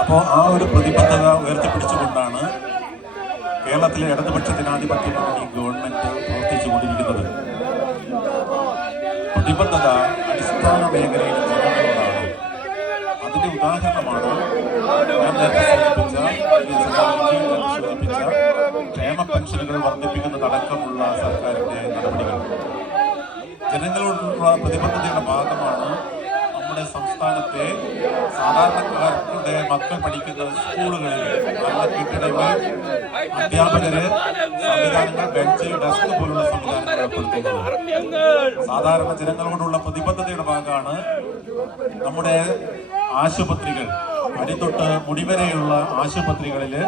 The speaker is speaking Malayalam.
അപ്പോൾ ആ ഒരു പ്രതിബദ്ധത ഉയർത്തിപ്പിടിച്ചുകൊണ്ടാണ് കേരളത്തിലെ ഇടതുപക്ഷ ജനാധിപത്യ മുന്നണി ഗവൺമെന്റ് പ്രവർത്തിച്ചുകൊണ്ടിരിക്കുന്നത്. പ്രതിബദ്ധത അടിസ്ഥാന മേഖലയിലെ ജനങ്ങളോടാണ്. അതിന്റെ ഉദാഹരണമാണ് ഞാൻ നേരത്തെ സൂചിപ്പിച്ച ക്ഷേമ പെൻഷനുകൾ വർദ്ധിപ്പിക്കുന്നതടക്കമുള്ള സർക്കാരിന്റെ നടപടികൾ. ജനങ്ങളോടുള്ള പ്രതിബദ്ധതയുടെ ഭാഗമാണ് നമ്മുടെ സംസ്ഥാനത്തെ സാധാരണക്കാരുടെ മക്കൾ പഠിക്കുന്ന സ്കൂളുകളിൽ നല്ല കെട്ടിടങ്ങൾ, അധ്യാപകര്, സംവിധാനങ്ങൾ, ബെഞ്ച്, ഡെസ്ക് പോലുള്ള സംവിധാനങ്ങൾ ഏർപ്പെടുത്തുന്നത്. സാധാരണ ജനങ്ങളോടുള്ള പ്രതിബദ്ധതയുടെ ഭാഗമാണ് നമ്മുടെ ആശുപത്രികൾ, അടിത്തൊട്ട് മുടിവരെയുള്ള ആശുപത്രികളില്